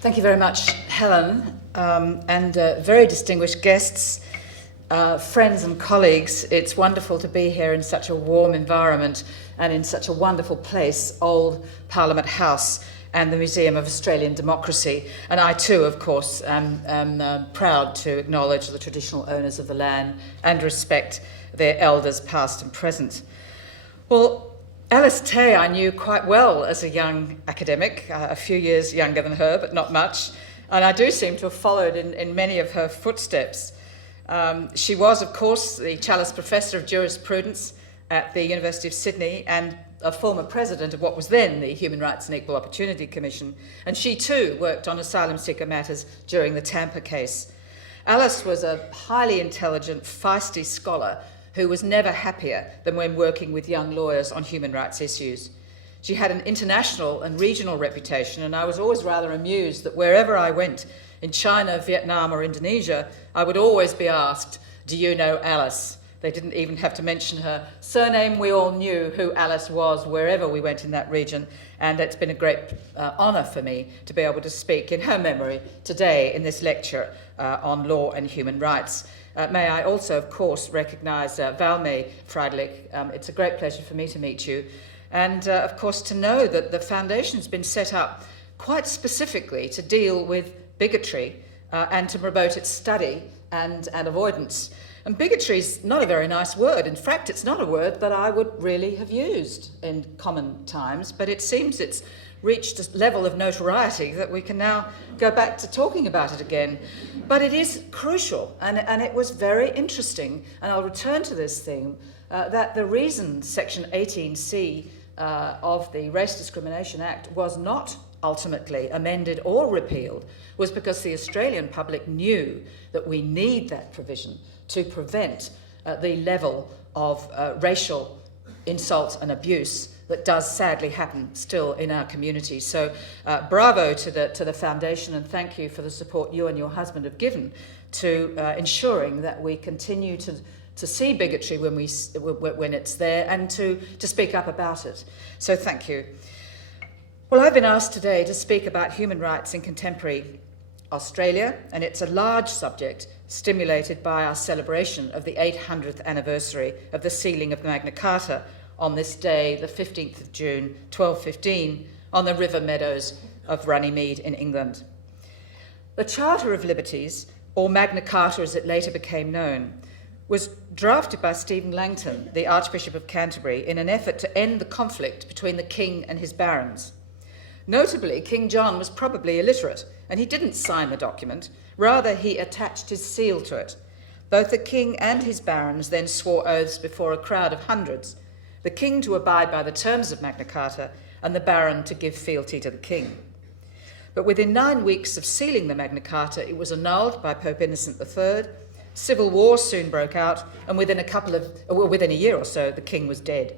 Thank you very much, Helen, and very distinguished guests, friends and colleagues. It's wonderful to be here in such a warm environment and in such a wonderful place, Old Parliament House and the Museum of Australian Democracy. And I too, of course, am proud to acknowledge the traditional owners of the land and respect their elders past and present. Well, Alice Tay I knew quite well as a young academic, a few years younger than her, but not much, and I do seem to have followed in many of her footsteps. She was, of course, the Challis Professor of Jurisprudence at the University of Sydney and a former president of what was then the Human Rights and Equal Opportunity Commission, and she too worked on asylum seeker matters during the Tampa case. Alice was a highly intelligent, feisty scholar who was never happier than when working with young lawyers on human rights issues. She had an international and regional reputation, and I was always rather amused that wherever I went, in China, Vietnam, or Indonesia, I would always be asked, "Do you know Alice?" They didn't even have to mention her surname. We all knew who Alice was wherever we went in that region, and it's been a great honour for me to be able to speak in her memory today in this lecture on law and human rights. May I also, of course, recognise Valmey Friedlich. It's a great pleasure for me to meet you. And, of course, to know that the Foundation's been set up quite specifically to deal with bigotry and to promote its study and avoidance. And bigotry is not a very nice word. In fact, it's not a word that I would really have used in common times, but it seems it's reached a level of notoriety that we can now go back to talking about it again. But it is crucial, and it was very interesting, and I'll return to this theme, that the reason Section 18C of the Race Discrimination Act was not ultimately amended or repealed was because the Australian public knew that we need that provision to prevent the level of racial insult and abuse that does sadly happen still in our community. So bravo to the Foundation, and thank you for the support you and your husband have given to ensuring that we continue to see bigotry when it's there and to speak up about it. So thank you. Well, I've been asked today to speak about human rights in contemporary Australia, and it's a large subject stimulated by our celebration of the 800th anniversary of the sealing of Magna Carta on this day, the 15th of June, 1215, on the river meadows of Runnymede in England. The Charter of Liberties, or Magna Carta as it later became known, was drafted by Stephen Langton, the Archbishop of Canterbury, in an effort to end the conflict between the king and his barons. Notably, King John was probably illiterate, and he didn't sign the document. Rather, he attached his seal to it. Both the king and his barons then swore oaths before a crowd of hundreds, the king to abide by the terms of Magna Carta and the baron to give fealty to the king. But within 9 weeks of sealing the Magna Carta, it was annulled by Pope Innocent III. Civil war soon broke out, and within a year or so, the king was dead.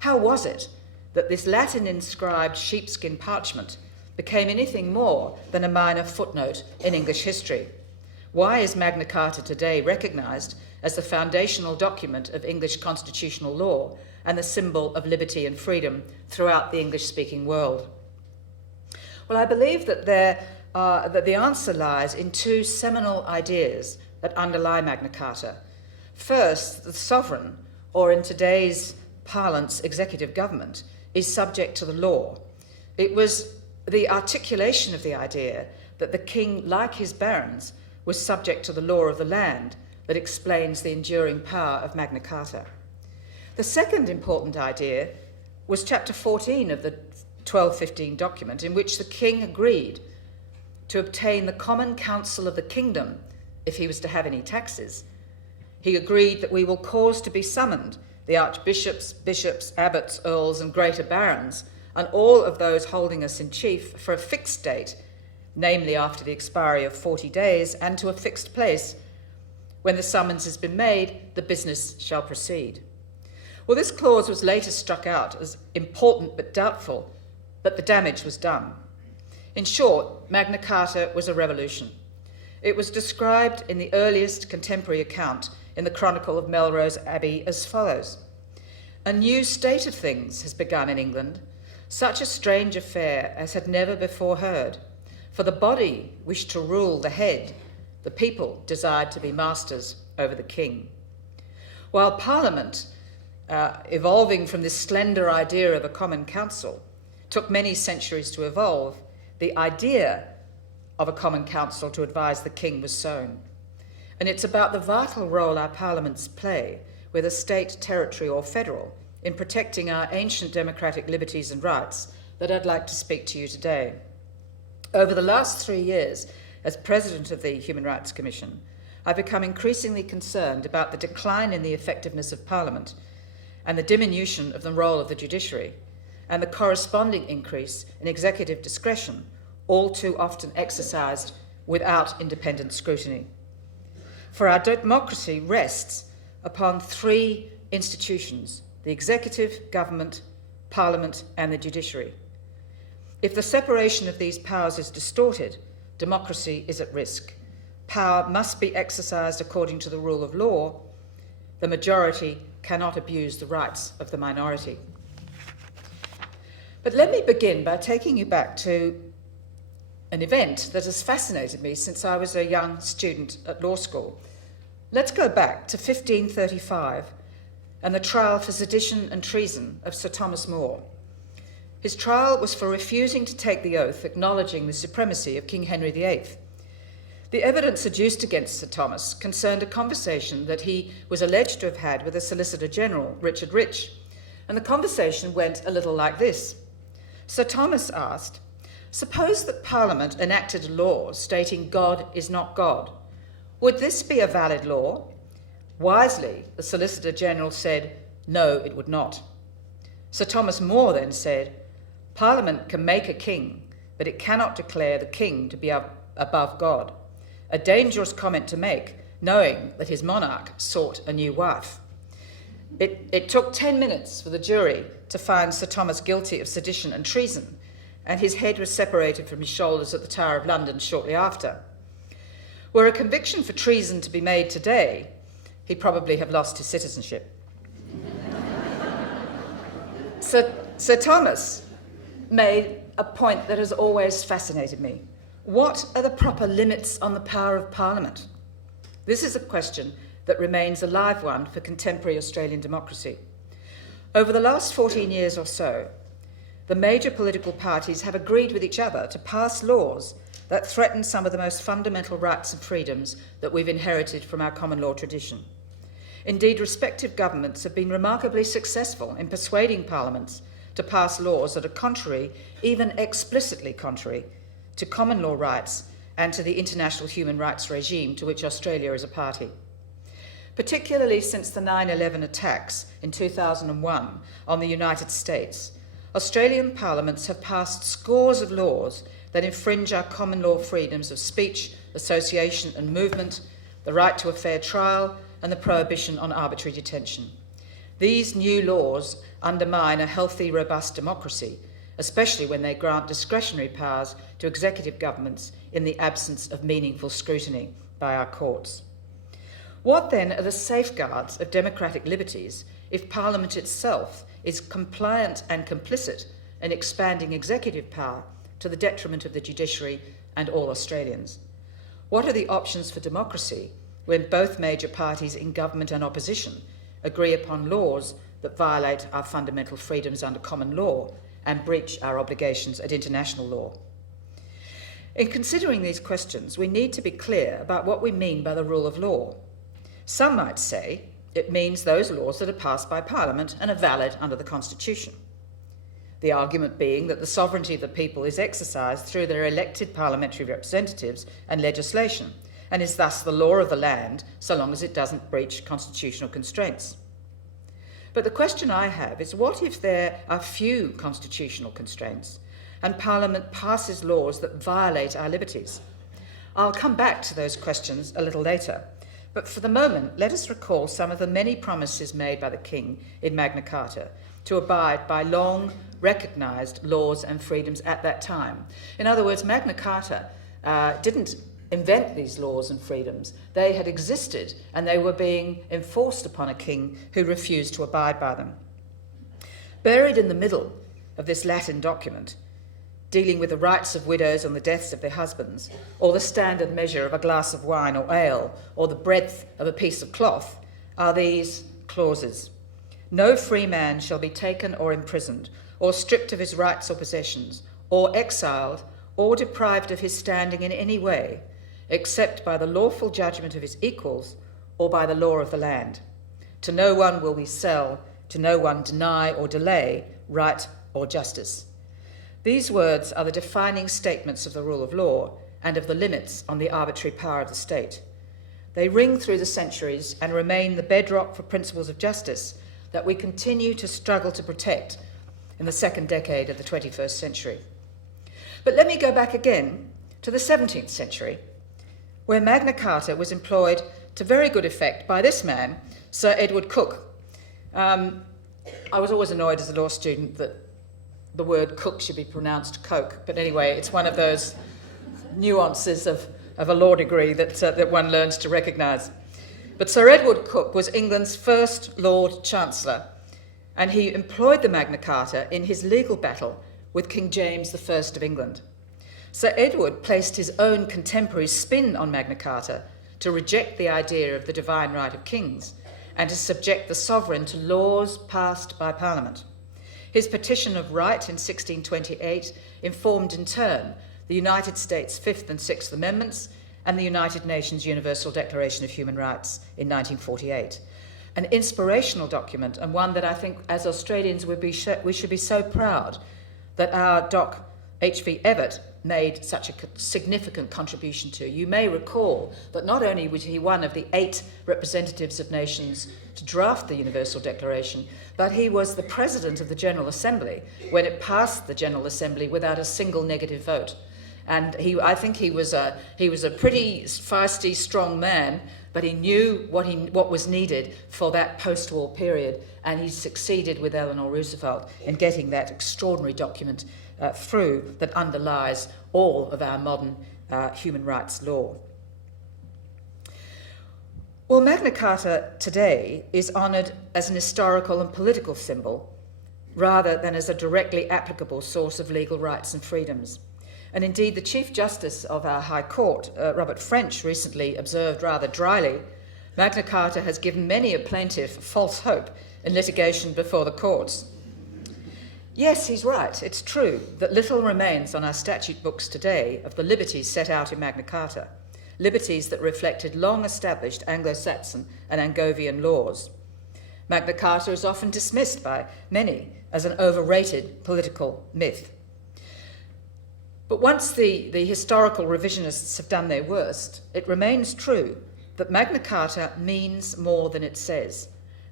How was it that this Latin-inscribed sheepskin parchment became anything more than a minor footnote in English history? Why is Magna Carta today recognised as the foundational document of English constitutional law and the symbol of liberty and freedom throughout the English-speaking world? Well, I believe that the answer lies in two seminal ideas that underlie Magna Carta. First, the sovereign, or in today's parlance, executive government, is subject to the law. It was the articulation of the idea that the king, like his barons, was subject to the law of the land that explains the enduring power of Magna Carta. The second important idea was Chapter 14 of the 1215 document, in which the king agreed to obtain the common counsel of the kingdom if he was to have any taxes. He agreed that we will cause to be summoned the archbishops, bishops, abbots, earls, and greater barons, and all of those holding us in chief for a fixed date, namely after the expiry of 40 days, and to a fixed place. When the summons has been made, the business shall proceed. Well, this clause was later struck out as important but doubtful, but the damage was done. In short, Magna Carta was a revolution. It was described in the earliest contemporary account in the Chronicle of Melrose Abbey as follows: "A new state of things has begun in England, such a strange affair as had never before heard. For the body wished to rule the head, the people desired to be masters over the king. While Parliament, evolving from this slender idea of a common council, took many centuries to evolve, the idea of a common council to advise the king was sown. And it's about the vital role our parliaments play, whether state, territory or federal, in protecting our ancient democratic liberties and rights that I'd like to speak to you today. Over the last 3 years, as President of the Human Rights Commission, I've become increasingly concerned about the decline in the effectiveness of Parliament and the diminution of the role of the judiciary and the corresponding increase in executive discretion, all too often exercised without independent scrutiny. For our democracy rests upon 3 institutions: the executive, government, Parliament and the judiciary. If the separation of these powers is distorted, democracy is at risk. Power must be exercised according to the rule of law. The majority cannot abuse the rights of the minority. But let me begin by taking you back to an event that has fascinated me since I was a young student at law school. Let's go back to 1535 and the trial for sedition and treason of Sir Thomas More. His trial was for refusing to take the oath acknowledging the supremacy of King Henry VIII. The evidence adduced against Sir Thomas concerned a conversation that he was alleged to have had with the Solicitor General, Richard Rich, and the conversation went a little like this. Sir Thomas asked, "Suppose that Parliament enacted a law stating God is not God. Would this be a valid law?" Wisely, the Solicitor General said, "No, it would not." Sir Thomas More then said, "Parliament can make a king, but it cannot declare the king to be above God." A dangerous comment to make, knowing that his monarch sought a new wife. It took 10 minutes for the jury to find Sir Thomas guilty of sedition and treason, and his head was separated from his shoulders at the Tower of London shortly after. Were a conviction for treason to be made today, he'd probably have lost his citizenship. Sir Thomas made a point that has always fascinated me. What are the proper limits on the power of Parliament? This is a question that remains a live one for contemporary Australian democracy. Over the last 14 years or so, the major political parties have agreed with each other to pass laws that threaten some of the most fundamental rights and freedoms that we've inherited from our common law tradition. Indeed, respective governments have been remarkably successful in persuading parliaments to pass laws that are contrary, even explicitly contrary, to common law rights and to the international human rights regime to which Australia is a party. Particularly since the 9/11 attacks in 2001 on the United States, Australian parliaments have passed scores of laws that infringe our common law freedoms of speech, association and movement, the right to a fair trial, and the prohibition on arbitrary detention. These new laws undermine a healthy, robust democracy, especially when they grant discretionary powers to executive governments in the absence of meaningful scrutiny by our courts. What then are the safeguards of democratic liberties if Parliament itself is compliant and complicit in expanding executive power to the detriment of the judiciary and all Australians? What are the options for democracy when both major parties in government and opposition agree upon laws that violate our fundamental freedoms under common law and breach our obligations at international law? In considering these questions, we need to be clear about what we mean by the rule of law. Some might say it means those laws that are passed by Parliament and are valid under the Constitution. The argument being that the sovereignty of the people is exercised through their elected parliamentary representatives and legislation, and is thus the law of the land so long as it doesn't breach constitutional constraints. But the question I have is, what if there are few constitutional constraints and Parliament passes laws that violate our liberties? I'll come back to those questions a little later, but for the moment, let us recall some of the many promises made by the King in Magna Carta to abide by long recognised laws and freedoms at that time. In other words, Magna Carta didn't invent these laws and freedoms. They had existed and they were being enforced upon a king who refused to abide by them. Buried in the middle of this Latin document dealing with the rights of widows on the deaths of their husbands, or the standard measure of a glass of wine or ale, or the breadth of a piece of cloth, are these clauses. No free man shall be taken or imprisoned, or stripped of his rights or possessions, or exiled, or deprived of his standing in any way, except by the lawful judgment of his equals, or by the law of the land. To no one will we sell, to no one deny or delay right or justice. These words are the defining statements of the rule of law and of the limits on the arbitrary power of the state. They ring through the centuries and remain the bedrock for principles of justice that we continue to struggle to protect in the second decade of the 21st century. But let me go back again to the 17th century, where Magna Carta was employed to very good effect by this man, Sir Edward Coke. I was always annoyed as a law student that the word cook should be pronounced coke, but anyway, it's one of those nuances of a law degree that one learns to recognise. But Sir Edward Coke was England's first Lord Chancellor, and he employed the Magna Carta in his legal battle with King James I of England. Sir Edward placed his own contemporary spin on Magna Carta to reject the idea of the divine right of kings and to subject the sovereign to laws passed by Parliament. His Petition of Right in 1628 informed in turn the United States' Fifth and Sixth Amendments and the United Nations Universal Declaration of Human Rights in 1948. An inspirational document, and one that I think as Australians we should be so proud that our Doc H.V. Evatt made such a significant contribution to. You may recall that not only was he one of the 8 representatives of nations to draft the Universal Declaration, but he was the president of the General Assembly when it passed the General Assembly without a single negative vote. And I think he was a pretty feisty, strong man, but he knew what was needed for that post-war period, and he succeeded with Eleanor Roosevelt in getting that extraordinary document through that underlies all of our modern human rights law. Well, Magna Carta today is honoured as an historical and political symbol rather than as a directly applicable source of legal rights and freedoms. And indeed, the Chief Justice of our High Court, Robert French, recently observed rather dryly, Magna Carta has given many a plaintiff false hope in litigation before the courts. Yes, he's right. It's true that little remains on our statute books today of the liberties set out in Magna Carta, liberties that reflected long-established Anglo-Saxon and Angovian laws. Magna Carta is often dismissed by many as an overrated political myth. But once the historical revisionists have done their worst, it remains true that Magna Carta means more than it says.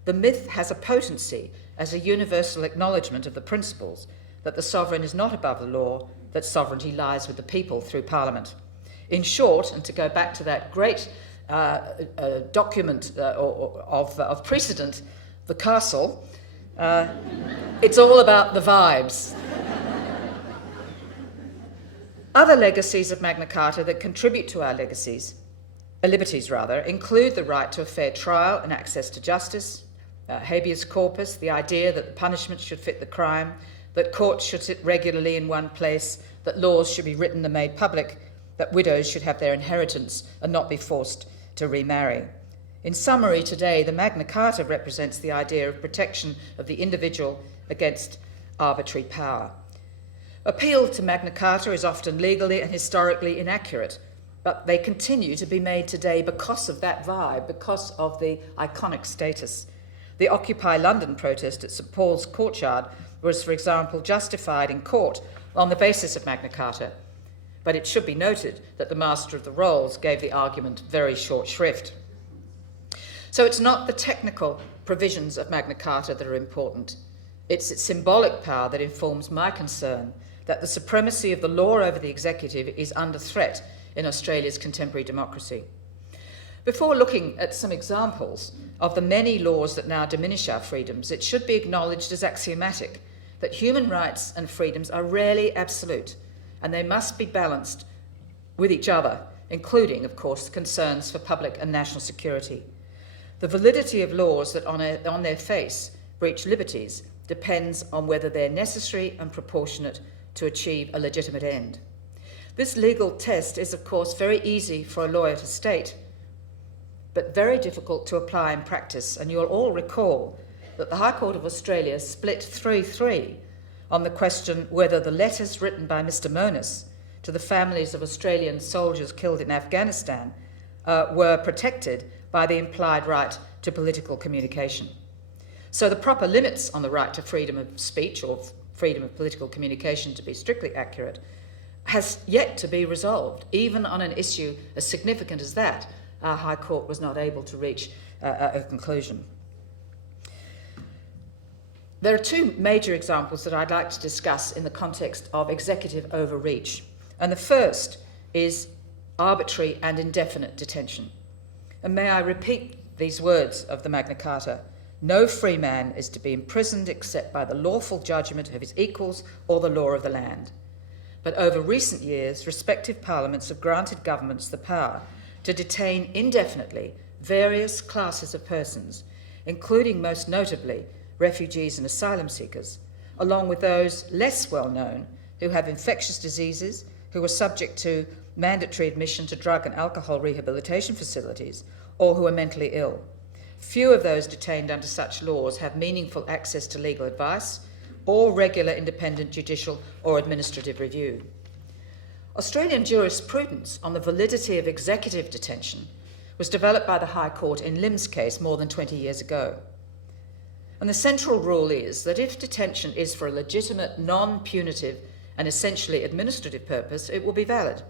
The myth has a potency as a universal acknowledgement of the principles that the sovereign is not above the law, that sovereignty lies with the people through Parliament. In short, and to go back to that great document of precedent, the Castle, it's all about the vibes. Other legacies of Magna Carta that contribute to our liberties include the right to a fair trial and access to justice, habeas corpus, the idea that the punishment should fit the crime, that courts should sit regularly in one place, that laws should be written and made public, that widows should have their inheritance and not be forced to remarry. In summary, today, the Magna Carta represents the idea of protection of the individual against arbitrary power. Appeal to Magna Carta is often legally and historically inaccurate, but they continue to be made today because of that vibe, because of the iconic status. The Occupy London protest at St Paul's Courtyard was, for example, justified in court on the basis of Magna Carta, but it should be noted that the Master of the Rolls gave the argument very short shrift. So it's not the technical provisions of Magna Carta that are important. It's its symbolic power that informs my concern that the supremacy of the law over the executive is under threat in Australia's contemporary democracy. Before looking at some examples of the many laws that now diminish our freedoms, it should be acknowledged as axiomatic that human rights and freedoms are rarely absolute, and they must be balanced with each other, including, of course, concerns for public and national security. The validity of laws that on their face breach liberties depends on whether they're necessary and proportionate to achieve a legitimate end. This legal test is, of course, very easy for a lawyer to state, but very difficult to apply in practice. And you'll all recall that the High Court of Australia split 3-3 on the question whether the letters written by Mr. Monis to the families of Australian soldiers killed in Afghanistan were protected by the implied right to political communication. So the proper limits on the right to freedom of speech, or freedom of political communication to be strictly accurate, has yet to be resolved. Even on an issue as significant as that, our High Court was not able to reach a conclusion. There are two major examples that I'd like to discuss in the context of executive overreach. And the first is arbitrary and indefinite detention. And may I repeat these words of the Magna Carta: no free man is to be imprisoned except by the lawful judgment of his equals or the law of the land. But over recent years, respective parliaments have granted governments the power to detain indefinitely various classes of persons, including most notably refugees and asylum seekers, along with those less well known who have infectious diseases, who are subject to mandatory admission to drug and alcohol rehabilitation facilities, or who are mentally ill. Few of those detained under such laws have meaningful access to legal advice or regular independent judicial or administrative review. Australian jurisprudence on the validity of executive detention was developed by the High Court in Lim's case more than 20 years ago. And the central rule is that if detention is for a legitimate, non-punitive and essentially administrative purpose, it will be valid.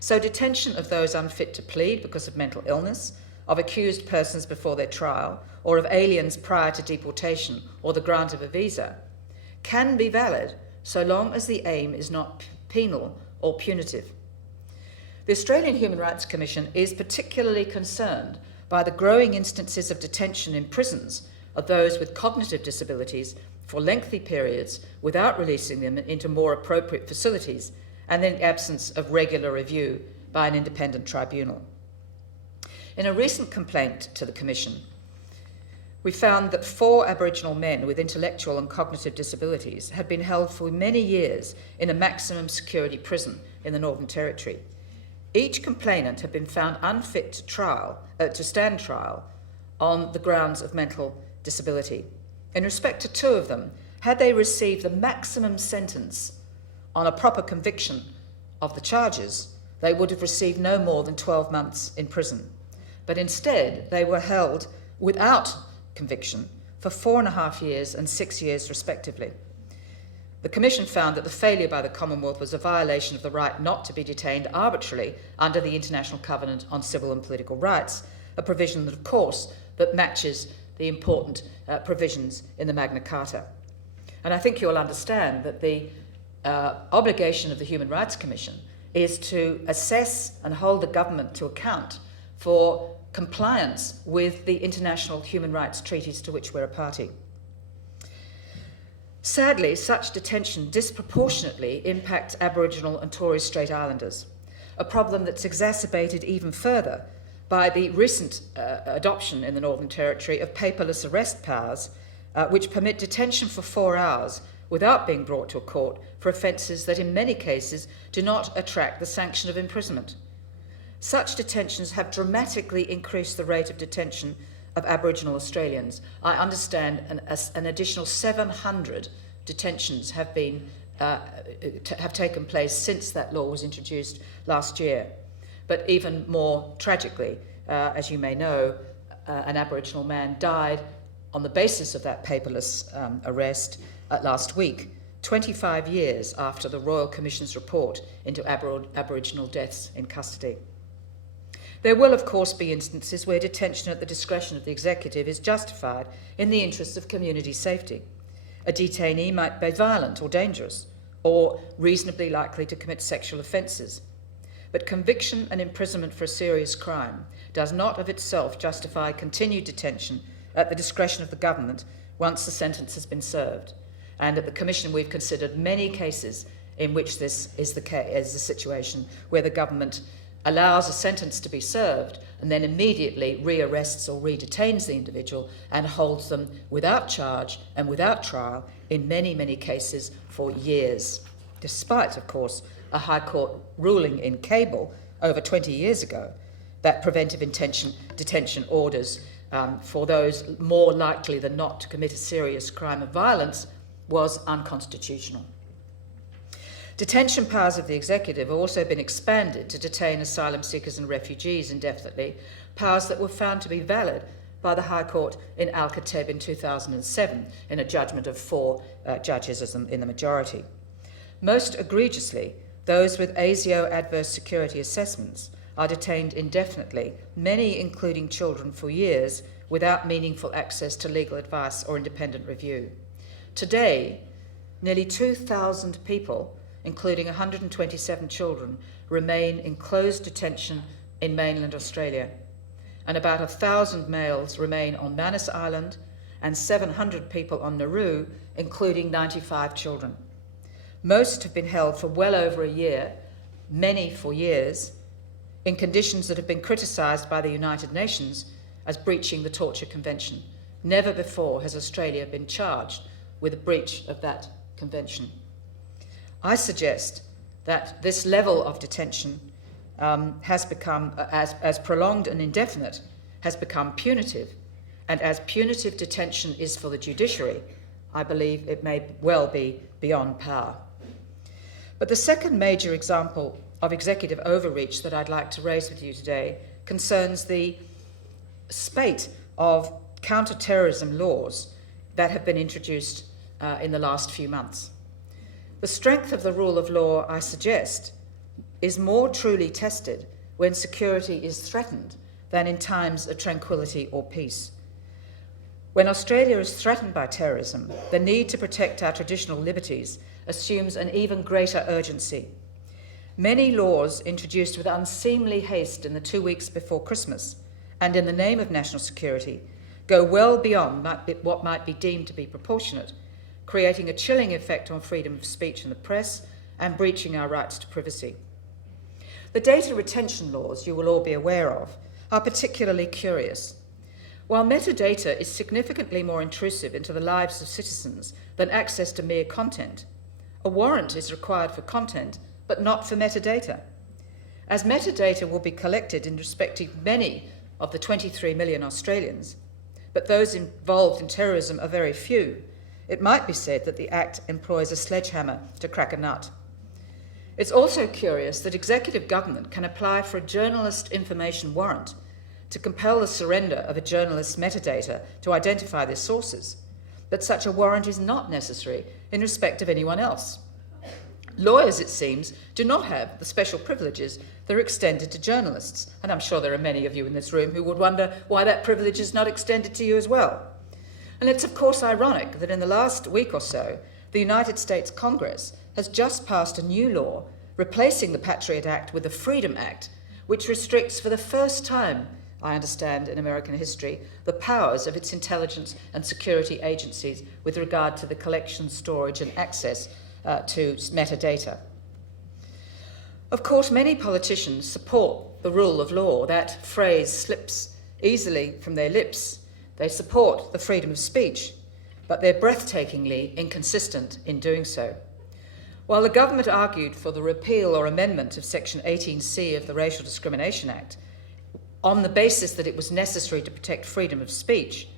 So detention of those unfit to plead because of mental illness, of accused persons before their trial, or of aliens prior to deportation or the grant of a visa, can be valid so long as the aim is not penal or punitive. The Australian Human Rights Commission is particularly concerned by the growing instances of detention in prisons of those with cognitive disabilities for lengthy periods without releasing them into more appropriate facilities, and in the absence of regular review by an independent tribunal. In a recent complaint to the Commission, we found that 4 Aboriginal men with intellectual and cognitive disabilities had been held for many years in a maximum security prison in the Northern Territory. Each complainant had been found unfit to stand trial on the grounds of mental disability. In respect to 2 of them, had they received the maximum sentence on a proper conviction of the charges, they would have received no more than 12 months in prison. But instead, they were held without conviction for 4.5 years and 6 years respectively. The Commission found that the failure by the Commonwealth was a violation of the right not to be detained arbitrarily under the International Covenant on Civil and Political Rights, a provision that, of course, that matches the important provisions in the Magna Carta. And I think you'll understand that the obligation of the Human Rights Commission is to assess and hold the government to account for compliance with the international human rights treaties to which we're a party. Sadly, such detention disproportionately impacts Aboriginal and Torres Strait Islanders, a problem that's exacerbated even further by the recent adoption in the Northern Territory of paperless arrest powers, which permit detention for 4 hours without being brought to a court for offences that in many cases do not attract the sanction of imprisonment. Such detentions have dramatically increased the rate of detention of Aboriginal Australians. I understand an additional 700 detentions have taken place since that law was introduced last year. But even more tragically, as you may know, an Aboriginal man died on the basis of that paperless arrest last week, 25 years after the Royal Commission's report into Aboriginal deaths in custody. There will, of course, be instances where detention at the discretion of the executive is justified in the interests of community safety. A detainee might be violent or dangerous, or reasonably likely to commit sexual offences. But conviction and imprisonment for a serious crime does not of itself justify continued detention at the discretion of the government once the sentence has been served. And at the Commission, we've considered many cases in which this is the situation where the government allows a sentence to be served and then immediately rearrests or redetains the individual and holds them without charge and without trial in many, many cases for years. despite, of course, a High Court ruling in Cable over 20 years ago that preventive detention orders for those more likely than not to commit a serious crime of violence was unconstitutional. Detention powers of the executive have also been expanded to detain asylum seekers and refugees indefinitely, powers that were found to be valid by the High Court in Al-Khatib in 2007 in a judgment of 4 judges in the majority. Most egregiously, those with ASIO adverse security assessments are detained indefinitely, many including children for years, without meaningful access to legal advice or independent review. Today, nearly 2,000 people, including 127 children, remain in closed detention in mainland Australia, and about 1,000 males remain on Manus Island and 700 people on Nauru, including 95 children. Most have been held for well over a year, many for years, in conditions that have been criticised by the United Nations as breaching the Torture Convention. Never before has Australia been charged with a breach of that convention. I suggest that this level of detention has become, as prolonged and indefinite, has become punitive. And as punitive detention is for the judiciary, I believe it may well be beyond power. But the second major example of executive overreach that I'd like to raise with you today concerns the spate of counter-terrorism laws that have been introduced in the last few months. The strength of the rule of law, I suggest, is more truly tested when security is threatened than in times of tranquility or peace. When Australia is threatened by terrorism, the need to protect our traditional liberties assumes an even greater urgency. Many laws introduced with unseemly haste in the 2 weeks before Christmas and in the name of national security go well beyond what might be deemed to be proportionate, creating a chilling effect on freedom of speech and the press and breaching our rights to privacy. The data retention laws you will all be aware of are particularly curious. While metadata is significantly more intrusive into the lives of citizens than access to mere content, a warrant is required for content, but not for metadata. As metadata will be collected in respect of many of the 23 million Australians, but those involved in terrorism are very few, it might be said that the Act employs a sledgehammer to crack a nut. It's also curious that executive government can apply for a journalist information warrant to compel the surrender of a journalist's metadata to identify their sources, but such a warrant is not necessary in respect of anyone else. Lawyers, it seems, do not have the special privileges that are extended to journalists, and I'm sure there are many of you in this room who would wonder why that privilege is not extended to you as well. And it's of course ironic that in the last week or so, the United States Congress has just passed a new law replacing the Patriot Act with the Freedom Act, which restricts for the first time, I understand, in American history, the powers of its intelligence and security agencies with regard to the collection, storage and access to metadata. Of course, many politicians support the rule of law. That phrase slips easily from their lips. They support the freedom of speech, but they're breathtakingly inconsistent in doing so. While the government argued for the repeal or amendment of Section 18C of the Racial Discrimination Act on the basis that it was necessary to protect freedom of speech,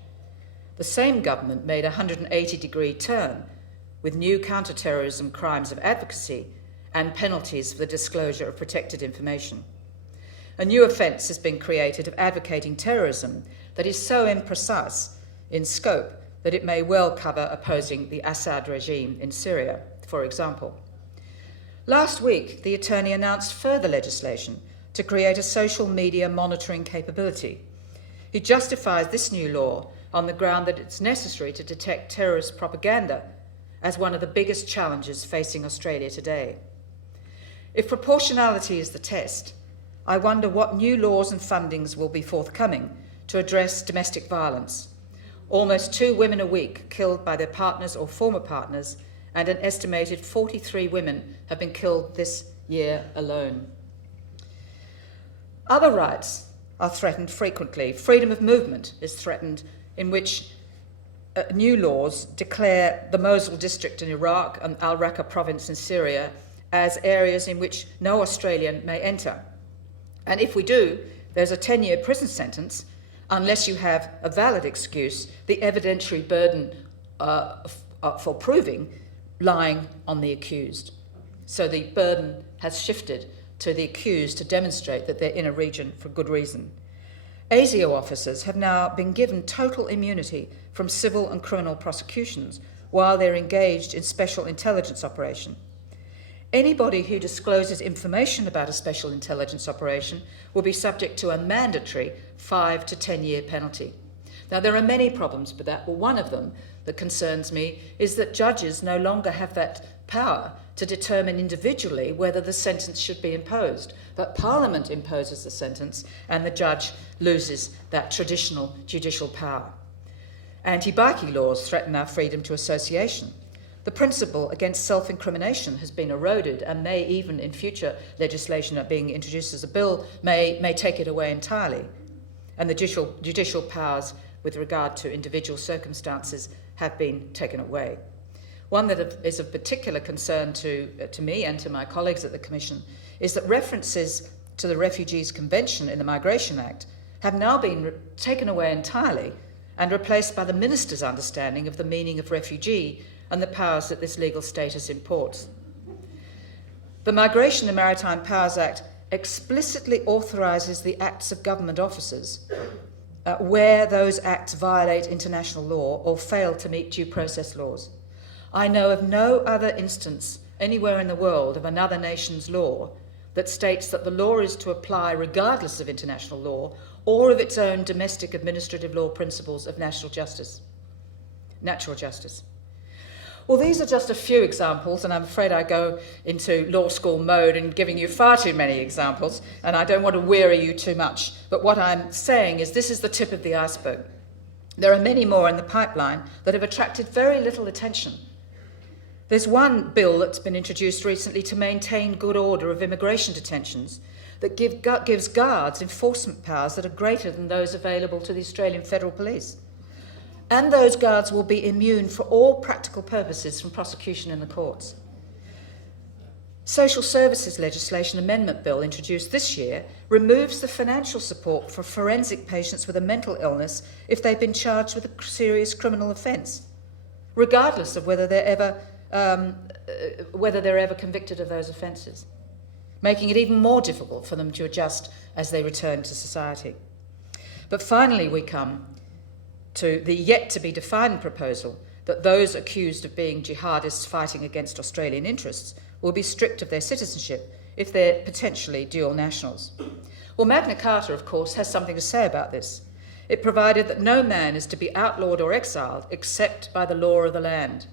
the same government made a 180-degree turn with new counter-terrorism crimes of advocacy and penalties for the disclosure of protected information. A new offence has been created of advocating terrorism that is so imprecise in scope that it may well cover opposing the Assad regime in Syria, for example. Last week, the Attorney announced further legislation to create a social media monitoring capability. He justifies this new law on the ground that it's necessary to detect terrorist propaganda as one of the biggest challenges facing Australia today. If proportionality is the test, I wonder what new laws and fundings will be forthcoming to address domestic violence. Almost 2 women a week killed by their partners or former partners, and an estimated 43 women have been killed this year alone. Other rights are threatened frequently. Freedom of movement is threatened, in which new laws declare the Mosul district in Iraq and Al Raqqa province in Syria as areas in which no Australian may enter. And if we do, there's a 10-year prison sentence unless you have a valid excuse, the evidentiary burden for proving lying on the accused. So the burden has shifted to the accused to demonstrate that they're in a region for good reason. ASIO officers have now been given total immunity from civil and criminal prosecutions while they're engaged in special intelligence operation. Anybody who discloses information about a special intelligence operation will be subject to a mandatory 5 to 10-year penalty. Now, there are many problems with that, but one of them that concerns me is that judges no longer have that power to determine individually whether the sentence should be imposed. But Parliament imposes the sentence and the judge loses that traditional judicial power. Anti-bikie laws threaten our freedom to association. The principle against self-incrimination has been eroded and may even in future legislation being introduced as a bill may take it away entirely. And the judicial powers with regard to individual circumstances have been taken away. One that is of particular concern to me and to my colleagues at the Commission is that references to the Refugees Convention in the Migration Act have now been taken away entirely and replaced by the Minister's understanding of the meaning of refugee and the powers that this legal status imports. The Migration and Maritime Powers Act explicitly authorises the acts of government officers where those acts violate international law or fail to meet due process laws. I know of no other instance anywhere in the world of another nation's law that states that the law is to apply regardless of international law or of its own domestic administrative law principles of natural justice. Well, these are just a few examples, and I'm afraid I go into law school mode and giving you far too many examples, and I don't want to weary you too much. But what I'm saying is this is the tip of the iceberg. There are many more in the pipeline that have attracted very little attention. There's one bill that's been introduced recently to maintain good order of immigration detentions that gives guards enforcement powers that are greater than those available to the Australian Federal Police. And those guards will be immune for all practical purposes from prosecution in the courts. Social Services Legislation Amendment Bill introduced this year removes the financial support for forensic patients with a mental illness if they've been charged with a serious criminal offence, regardless of whether they're ever convicted of those offences, making it even more difficult for them to adjust as they return to society. But finally we come to the yet-to-be-defined proposal that those accused of being jihadists fighting against Australian interests will be stripped of their citizenship if they're potentially dual nationals. Well, Magna Carta, of course, has something to say about this. It provided that no man is to be outlawed or exiled except by the law of the land.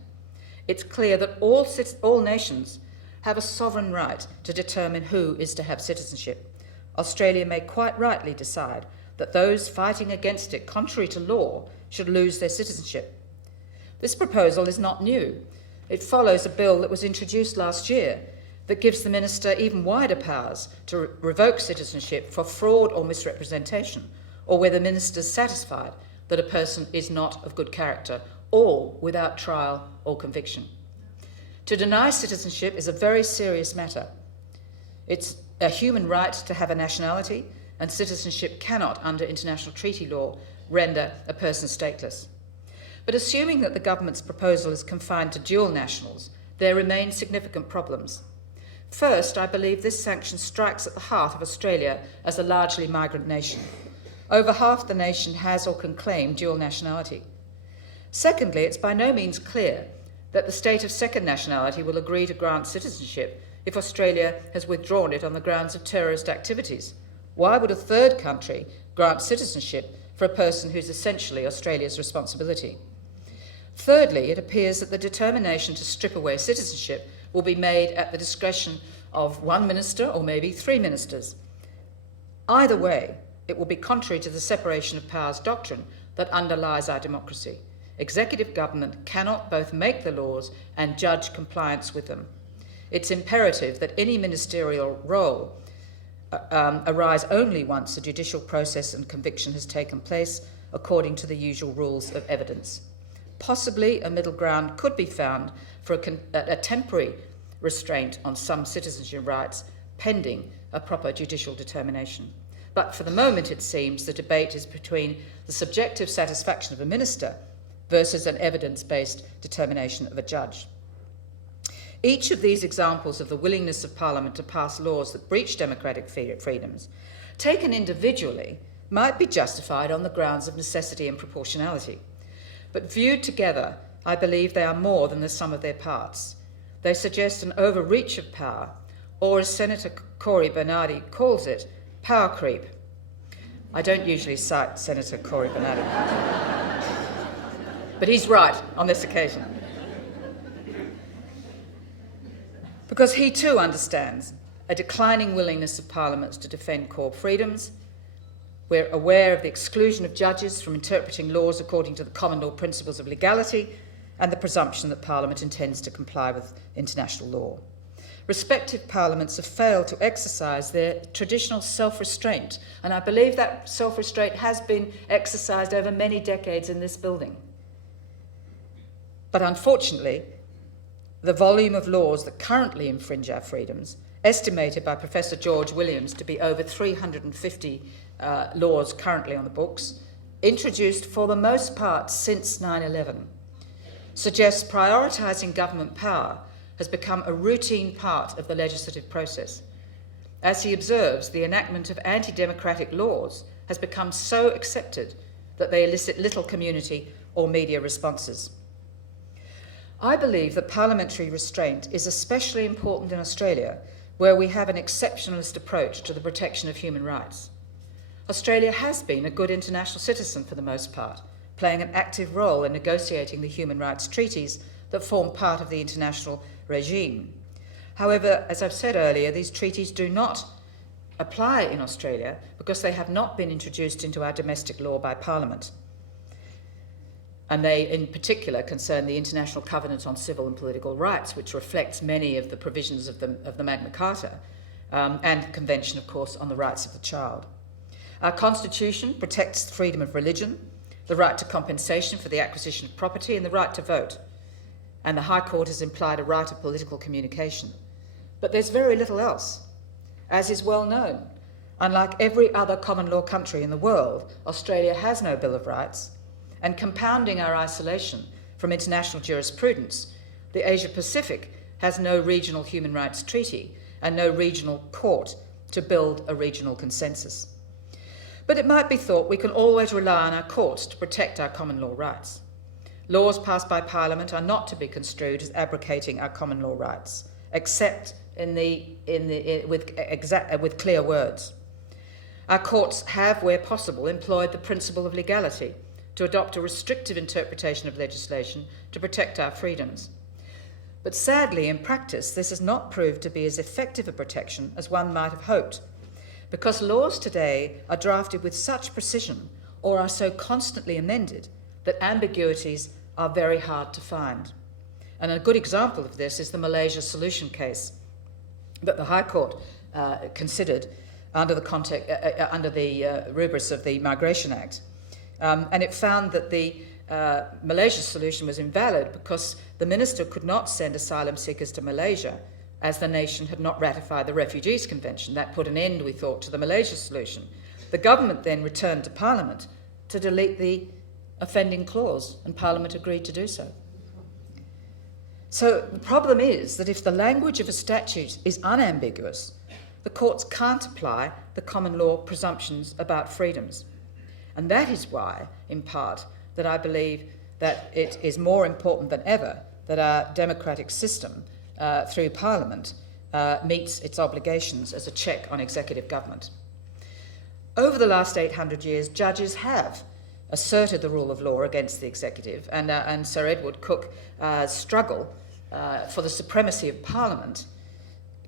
It's clear that all nations have a sovereign right to determine who is to have citizenship. Australia may quite rightly decide that those fighting against it, contrary to law, should lose their citizenship. This proposal is not new. It follows a bill that was introduced last year that gives the Minister even wider powers to revoke citizenship for fraud or misrepresentation, or where the Minister is satisfied that a person is not of good character, all without trial or conviction. To deny citizenship is a very serious matter. It's a human right to have a nationality, and citizenship cannot, under international treaty law, render a person stateless. But assuming that the government's proposal is confined to dual nationals, there remain significant problems. First, I believe this sanction strikes at the heart of Australia as a largely migrant nation. Over half the nation has or can claim dual nationality. Secondly, it's by no means clear that the state of second nationality will agree to grant citizenship if Australia has withdrawn it on the grounds of terrorist activities. Why would a third country grant citizenship for a person who's essentially Australia's responsibility? Thirdly, it appears that the determination to strip away citizenship will be made at the discretion of one minister or maybe three ministers. Either way, it will be contrary to the separation of powers doctrine that underlies our democracy. Executive government cannot both make the laws and judge compliance with them. It's imperative that any ministerial role arise only once a judicial process and conviction has taken place according to the usual rules of evidence. possibly a middle ground could be found for a temporary restraint on some citizenship rights pending a proper judicial determination. But for the moment, it seems the debate is between the subjective satisfaction of a minister versus an evidence-based determination of a judge. Each of these examples of the willingness of Parliament to pass laws that breach democratic freedoms, taken individually, might be justified on the grounds of necessity and proportionality. But viewed together, I believe they are more than the sum of their parts. They suggest an overreach of power, or as Senator Cory Bernardi calls it, power creep. I don't usually cite Senator Cory Bernardi, but he's right on this occasion. Because he too understands a declining willingness of parliaments to defend core freedoms. We're aware of the exclusion of judges from interpreting laws according to the common law principles of legality and the presumption that Parliament intends to comply with international law. Respective parliaments have failed to exercise their traditional self-restraint, and I believe that self-restraint has been exercised over many decades in this building. But unfortunately, the volume of laws that currently infringe our freedoms, estimated by Professor George Williams to be over 350 laws currently on the books, introduced for the most part since 9/11, suggests prioritising government power has become a routine part of the legislative process. As he observes, the enactment of anti-democratic laws has become so accepted that they elicit little community or media responses. I believe that parliamentary restraint is especially important in Australia, where we have an exceptionalist approach to the protection of human rights. Australia has been a good international citizen for the most part, playing an active role in negotiating the human rights treaties that form part of the international regime. However, as I've said earlier, these treaties do not apply in Australia because they have not been introduced into our domestic law by Parliament. And they, in particular, concern the International Covenant on Civil and Political Rights, which reflects many of the provisions of the Magna Carta, and the Convention, of course, on the Rights of the Child. Our Constitution protects the freedom of religion, the right to compensation for the acquisition of property, and the right to vote. And the High Court has implied a right of political communication. But there's very little else. As is well known, unlike every other common law country in the world, Australia has no Bill of Rights, and compounding our isolation from international jurisprudence, the Asia-Pacific has no regional human rights treaty and no regional court to build a regional consensus. But it might be thought we can always rely on our courts to protect our common law rights. Laws passed by Parliament are not to be construed as abrogating our common law rights, except with clear words. Our courts have, where possible, employed the principle of legality to adopt a restrictive interpretation of legislation to protect our freedoms. But sadly, in practice, this has not proved to be as effective a protection as one might have hoped, because laws today are drafted with such precision or are so constantly amended that ambiguities are very hard to find. And a good example of this is the Malaysia Solution case that the High Court considered under the rubric of the Migration Act. And it found that the Malaysia solution was invalid because the minister could not send asylum seekers to Malaysia as the nation had not ratified the Refugees Convention. That put an end, we thought, to the Malaysia solution. The government then returned to Parliament to delete the offending clause, and Parliament agreed to do so. So the problem is that if the language of a statute is unambiguous, the courts can't apply the common law presumptions about freedoms. And that is why, in part, that I believe that it is more important than ever that our democratic system, through Parliament, meets its obligations as a check on executive government. Over the last 800 years, judges have asserted the rule of law against the executive, and Sir Edward Cook's struggle for the supremacy of Parliament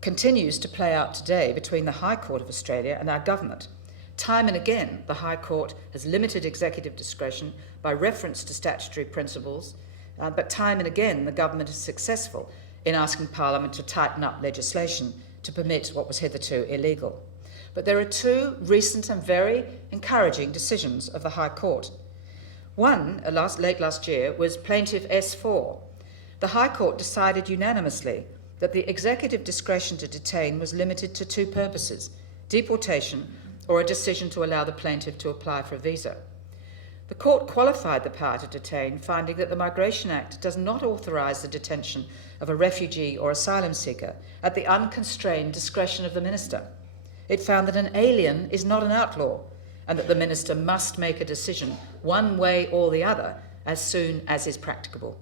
continues to play out today between the High Court of Australia and our government. Time and again, the High Court has limited executive discretion by reference to statutory principles, but time and again the government is successful in asking Parliament to tighten up legislation to permit what was hitherto illegal. But there are two recent and very encouraging decisions of the High Court. One, late last year, was Plaintiff S4. The High Court decided unanimously that the executive discretion to detain was limited to two purposes: deportation or a decision to allow the plaintiff to apply for a visa. The court qualified the power to detain, finding that the Migration Act does not authorise the detention of a refugee or asylum seeker at the unconstrained discretion of the minister. It found that an alien is not an outlaw and that the minister must make a decision one way or the other as soon as is practicable.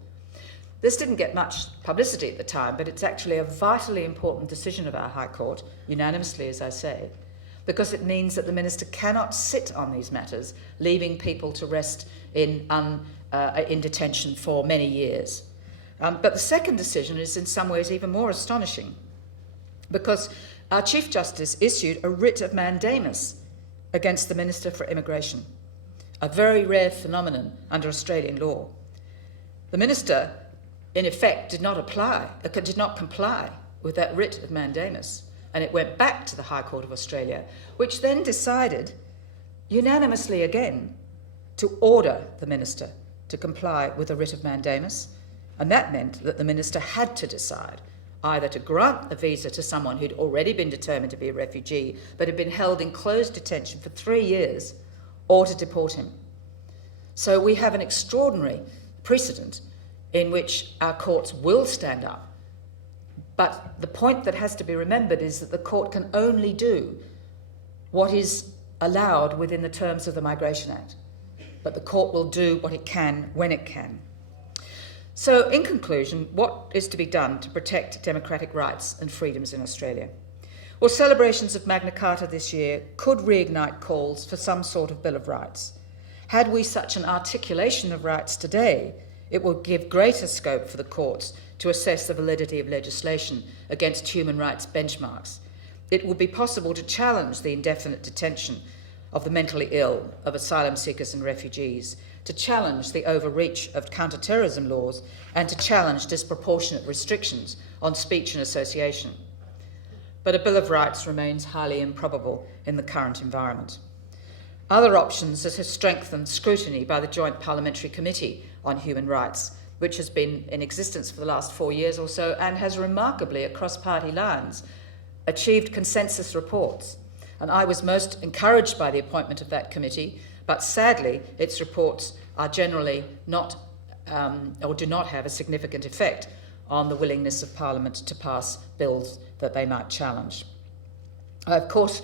This didn't get much publicity at the time, but it's actually a vitally important decision of our High Court, unanimously, as I say, because it means that the minister cannot sit on these matters, leaving people to rest in detention for many years. But the second decision is in some ways even more astonishing, because our Chief Justice issued a writ of mandamus against the Minister for Immigration, a very rare phenomenon under Australian law. The minister, in effect, did not comply with that writ of mandamus, and it went back to the High Court of Australia, which then decided, unanimously again, to order the minister to comply with a writ of mandamus, and that meant that the minister had to decide either to grant a visa to someone who'd already been determined to be a refugee but had been held in closed detention for 3 years, or to deport him. So we have an extraordinary precedent in which our courts will stand up. But the point that has to be remembered is that the court can only do what is allowed within the terms of the Migration Act. But the court will do what it can when it can. So, in conclusion, what is to be done to protect democratic rights and freedoms in Australia? Well, celebrations of Magna Carta this year could reignite calls for some sort of Bill of Rights. Had we such an articulation of rights today, it would give greater scope for the courts to assess the validity of legislation against human rights benchmarks. It would be possible to challenge the indefinite detention of the mentally ill, of asylum seekers and refugees, to challenge the overreach of counter-terrorism laws, and to challenge disproportionate restrictions on speech and association. But a Bill of Rights remains highly improbable in the current environment. Other options are to strengthen scrutiny by the Joint Parliamentary Committee on Human Rights, which has been in existence for the last 4 years or so and has remarkably, across party lines, achieved consensus reports. And I was most encouraged by the appointment of that committee, but sadly its reports are generally not or do not have a significant effect on the willingness of Parliament to pass bills that they might challenge. I, of course,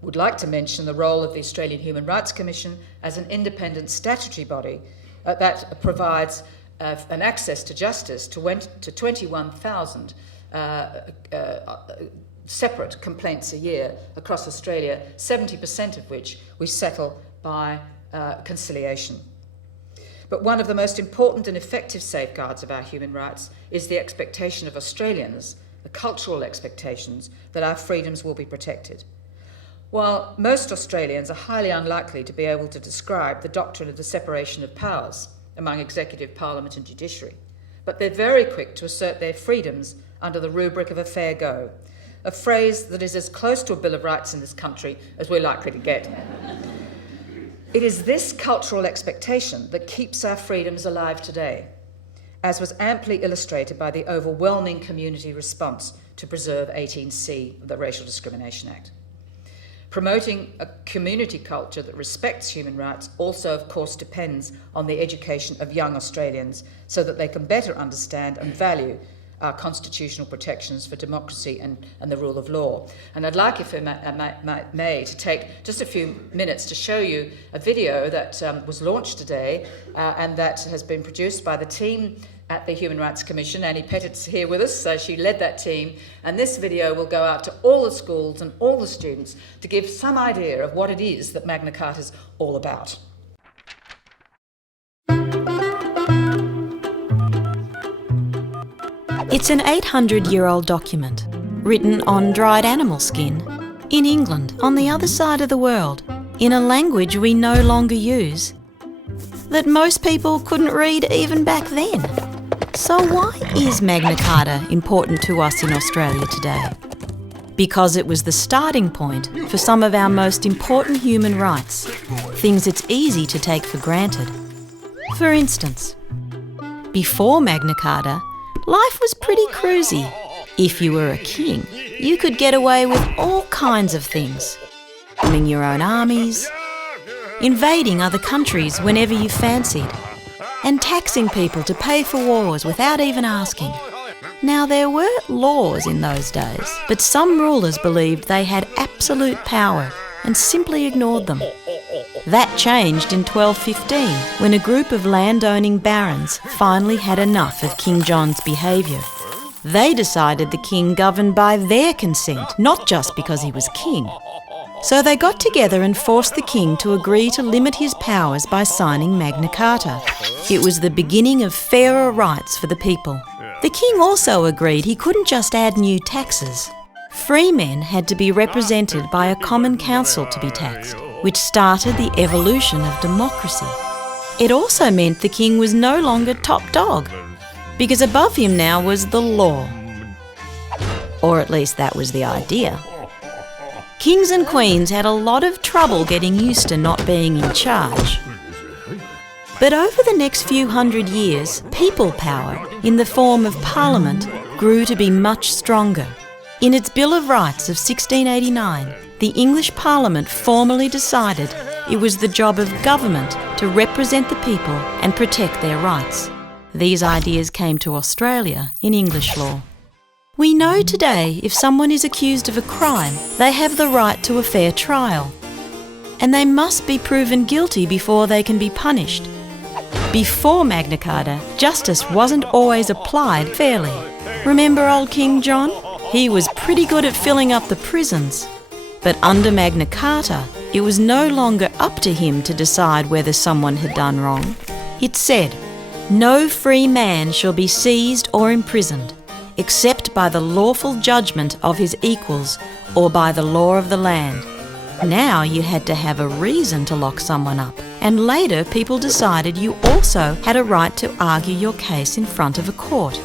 would like to mention the role of the Australian Human Rights Commission as an independent statutory body that provides an access to justice to 21,000 separate complaints a year across Australia, 70% of which we settle by conciliation. But one of the most important and effective safeguards of our human rights is the expectation of Australians, the cultural expectations, that our freedoms will be protected. While most Australians are highly unlikely to be able to describe the doctrine of the separation of powers among executive, parliament and judiciary, but they're very quick to assert their freedoms under the rubric of a fair go, a phrase that is as close to a Bill of Rights in this country as we're likely to get. It is this cultural expectation that keeps our freedoms alive today, as was amply illustrated by the overwhelming community response to Preserve 18C of the Racial Discrimination Act. Promoting a community culture that respects human rights also, of course, depends on the education of young Australians so that they can better understand and value our constitutional protections for democracy and the rule of law. And I'd like, if I may, to take just a few minutes to show you a video that was launched today and that has been produced by the team at the Human Rights Commission. Annie Pettit's here with us, so she led that team. And this video will go out to all the schools and all the students to give some idea of what it is that Magna Carta is all about. It's an 800-year-old document, written on dried animal skin, in England, on the other side of the world, in a language we no longer use, that most people couldn't read even back then. So why is Magna Carta important to us in Australia today? Because it was the starting point for some of our most important human rights, things it's easy to take for granted, For instance, before Magna Carta, life was pretty cruisy. If you were a king, you could get away with all kinds of things. Forming your own armies, invading other countries whenever you fancied, and taxing people to pay for wars without even asking. Now, there were laws in those days, but some rulers believed they had absolute power and simply ignored them. That changed in 1215, when a group of land-owning barons finally had enough of King John's behaviour. They decided the king governed by their consent, not just because he was king. So they got together and forced the king to agree to limit his powers by signing Magna Carta. It was the beginning of fairer rights for the people. The king also agreed he couldn't just add new taxes. Free men had to be represented by a common council to be taxed, which started the evolution of democracy. It also meant the king was no longer top dog, because above him now was the law. Or at least that was the idea. Kings and queens had a lot of trouble getting used to not being in charge. But over the next few hundred years, people power, in the form of Parliament, grew to be much stronger. In its Bill of Rights of 1689, the English Parliament formally decided it was the job of government to represent the people and protect their rights. These ideas came to Australia in English law. We know today if someone is accused of a crime, they have the right to a fair trial, and they must be proven guilty before they can be punished. Before Magna Carta, justice wasn't always applied fairly. Remember old King John? He was pretty good at filling up the prisons. But under Magna Carta, it was no longer up to him to decide whether someone had done wrong. It said, "No free man shall be seized or imprisoned, except by the lawful judgment of his equals or by the law of the land." Now you had to have a reason to lock someone up, and later people decided you also had a right to argue your case in front of a court.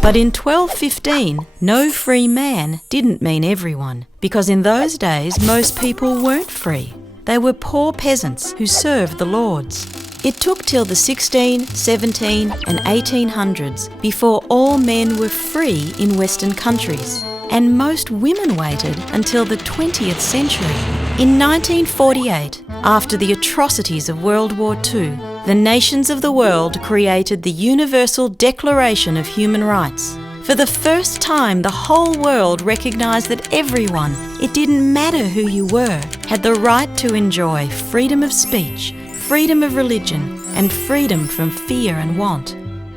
But in 1215, no free man didn't mean everyone, because in those days most people weren't free. They were poor peasants who served the lords. It took till the 16, 17 and 1800s before all men were free in Western countries, and most women waited until the 20th century. In 1948, after the atrocities of World War II, the nations of the world created the Universal Declaration of Human Rights. For the first time, the whole world recognised that everyone, it didn't matter who you were, had the right to enjoy freedom of speech, freedom of religion, and freedom from fear and want.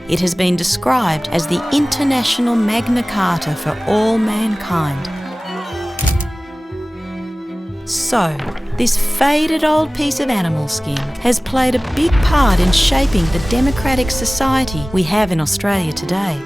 It has been described as the international Magna Carta for all mankind. So, this faded old piece of animal skin has played a big part in shaping the democratic society we have in Australia today.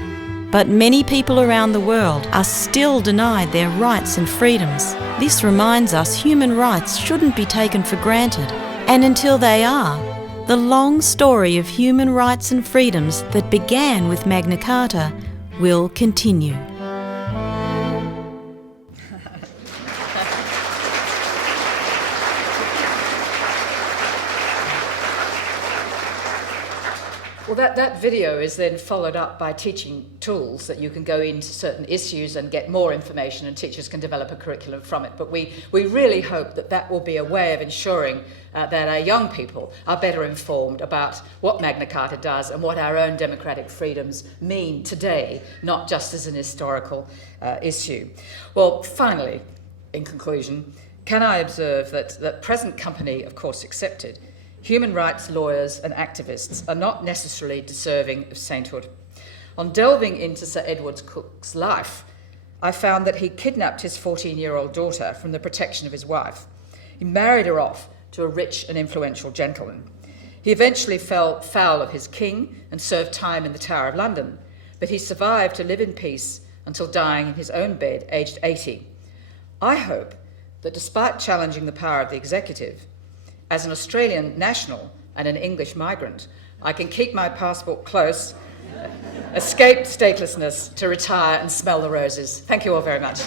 But many people around the world are still denied their rights and freedoms. This reminds us human rights shouldn't be taken for granted, and until they are, the long story of human rights and freedoms that began with Magna Carta will continue. Well, that video is then followed up by teaching tools that you can go into certain issues and get more information, and teachers can develop a curriculum from it. But we really hope that will be a way of ensuring that our young people are better informed about what Magna Carta does and what our own democratic freedoms mean today, not just as an historical issue. Well, finally, in conclusion, can I observe that present company, of course excepted, human rights lawyers and activists are not necessarily deserving of sainthood. On delving into Sir Edward Cook's life, I found that he kidnapped his 14-year-old daughter from the protection of his wife. He married her off to a rich and influential gentleman. He eventually fell foul of his king and served time in the Tower of London, but he survived to live in peace until dying in his own bed, aged 80. I hope that despite challenging the power of the executive, as an Australian national and an English migrant, I can keep my passport close, escape statelessness to retire and smell the roses. Thank you all very much.